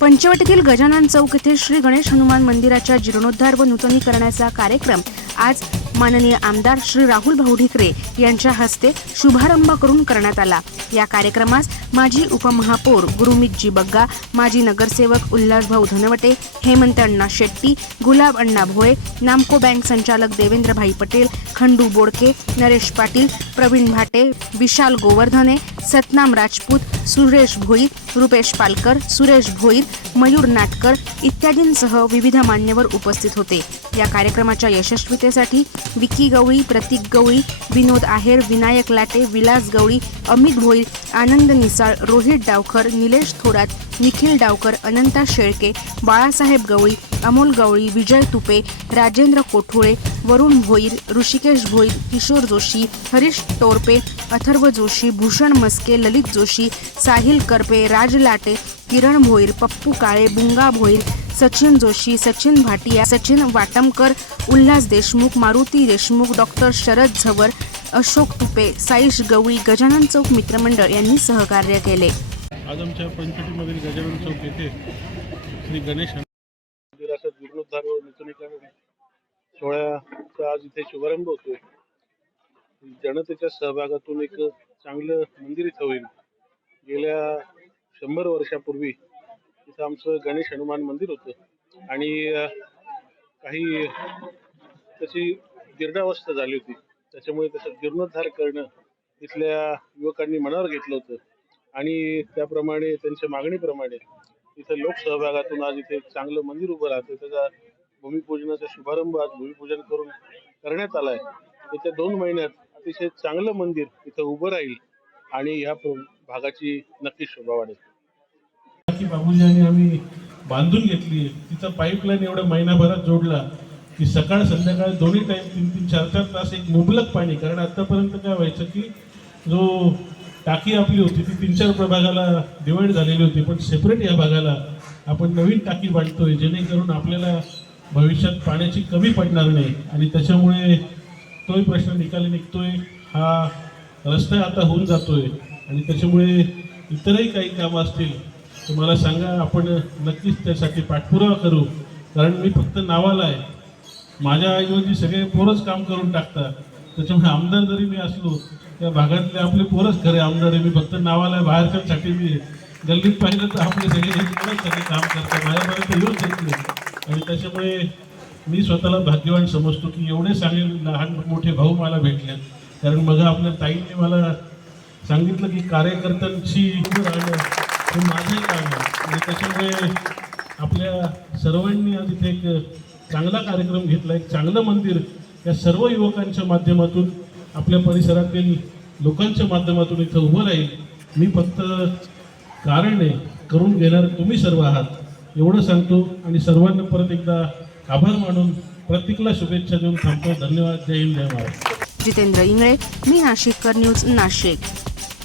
पंचवटीतील गजानन चौक येथे श्री गणेश हनुमान मंदिराच्या जीर्णोद्धार व नूतनीकरणाचा कार्यक्रम आज माननीय आमदार श्री राहुल भाऊ ढिकरे यांच्या हस्ते शुभारंभ करून करण्यात आला. या कार्यक्रमास माजी उपमहापौर गुरुमितजी बग्गा माजी नगरसेवक उल्हासभाऊ धनवटे हेमंत अण्णा शेट्टी गुलाब अण्णा भोळे नामको बँक संचालक देवेंद्रभाई पटेल खंडू बोडके नरेश पाटील प्रवीण भाटे विशाल गोवर्धने सतनाम राजपूत सुरेश भोईर रुपेश पालकर सुरेश भोईर मयूर नाटकर इत्यादींसह विविध मान्यवर उपस्थित होते. या कार्यक्रमाच्या यशस्वीतेसाठी विकी गवळी प्रतीक गवळी विनोद आहेर विनायक लाटे विलास गवळी अमित भोईर आनंद निसाळ रोहित डावकर निलेश थोरात निखिल डावकर अनंता शेळके बाळासाहेब गवळी अमोल गवळी विजय तुपे राजेंद्र कोठुळे वरुण भोईर ऋषिकेश भोईर किशोर जोशी हरीश टोरपे अथर्व जोशी भूषण मस्के ललित जोशी साहिल करपे राज लाटे किरण भोईर पप्पू काळे बुंगा भोईर सचिन जोशी सचिन भाटिया सचिन वाटमकर उल्हास देशमुख मारुती देशमुख डॉक्टर शरद झवर अशोक तुपे साईश गवळी गजानन चौक मित्रमंडळ यांनी सहकार्य केले. आज आमच्या पंचवटीमधील गजानन चौक येथे श्री गणेश मंदिराचा जीर्णोद्धार व नूतनीकरण सोहळ्याचा आज इथे शुभारंभ होतोय. जनतेच्या सहभागातून एक चांगलं मंदिर इथं होईल. गेल्या शंभर वर्षापूर्वी इथं आमचं गणेश हनुमान मंदिर होतं. आणि काही त्याची जीर्णावस्था झाली होती. त्याच्यामुळे त्याचा जीर्णोद्धार करणं इथल्या युवकांनी मनावर घेतलं होतं. आणि त्याप्रमाणे त्यांच्या मागणीप्रमाणे इथं लोकसहभागातून आज इथे चांगलं मंदिर उभं राहतं त्याचा भूमिपूजनाचा शुभारंभ आज भूमिपूजन करून करण्यात आलाय. येत्या दोन महिन्यात अतिशय चांगलं मंदिर इथं उभं राहील आणि ह्या भागाची नक्की शोभा वाढेल. बाकी बाबूजी आम्ही बांधून घेतली. तिचा पाईपलाईन एवढ्या महिनाभरात जोडला की सकाळ संध्याकाळ दोन्ही टाईम तीन तीन चार चार तास एक मुबलक पाणी. कारण आतापर्यंत काय व्हायचं की जो टाकी आपली होती ती तीन चार प्रभागाला डिवाईड झालेली होती. पण सेपरेट या भागाला आपण नवीन टाकी बांधतोय जेणेकरून आपल्याला भविष्यात पाण्याची कमी पडणार नाही आणि त्याच्यामुळे तोही प्रश्न निकाली निघतोय. हा रस्ता आता होऊन जातोय आणि त्याच्यामुळे इतरही काही कामं असतील तर मला सांगा आपण नक्कीच त्यासाठी पाठपुरावा करू. कारण मी फक्त नावाला आहे. माझ्या ऐवजी सगळे पोरच काम करून टाकतात. त्याच्यामुळे आमदार जरी मी असलो त्या भागातले आपले पोरच खरे आमदार आहे. मी फक्त नावाला आहे बाहेरच्यासाठी मी गल्लीत पाहिलं तर आपले सगळे पोरच सगळे काम करतात. माझ्यापर्यंत येऊच येत नाही. आणि त्याच्यामुळे मी स्वतःला भाग्यवान समजतो की एवढे चांगले लहान मोठे भाऊ मला भेटले. कारण मग आपल्या ताईंनी मला सांगितलं की कार्यकर्त्यांशी उभं राहणं हे माझंही काम आणि त्याच्यामुळे आपल्या सर्वांनी आज इथे एक चांगला कार्यक्रम घेतला एक चांगलं मंदिर या सर्व युवकांच्या माध्यमातून आपल्या परिसरातील लोकांच्या माध्यमातून इथं उभं राहील. मी फक्त कारण आहे करून घेणार तुम्ही सर्व आहात. एवढं सांगतो आणि सर्वांना परत एकदा आभार मानून प्रत्येकाला शुभेच्छा देऊन थांबतो. धन्यवाद. जय हिंद जय महाराज जितेंद्र इंगळे मी नाशिककर न्यूज नाशिक.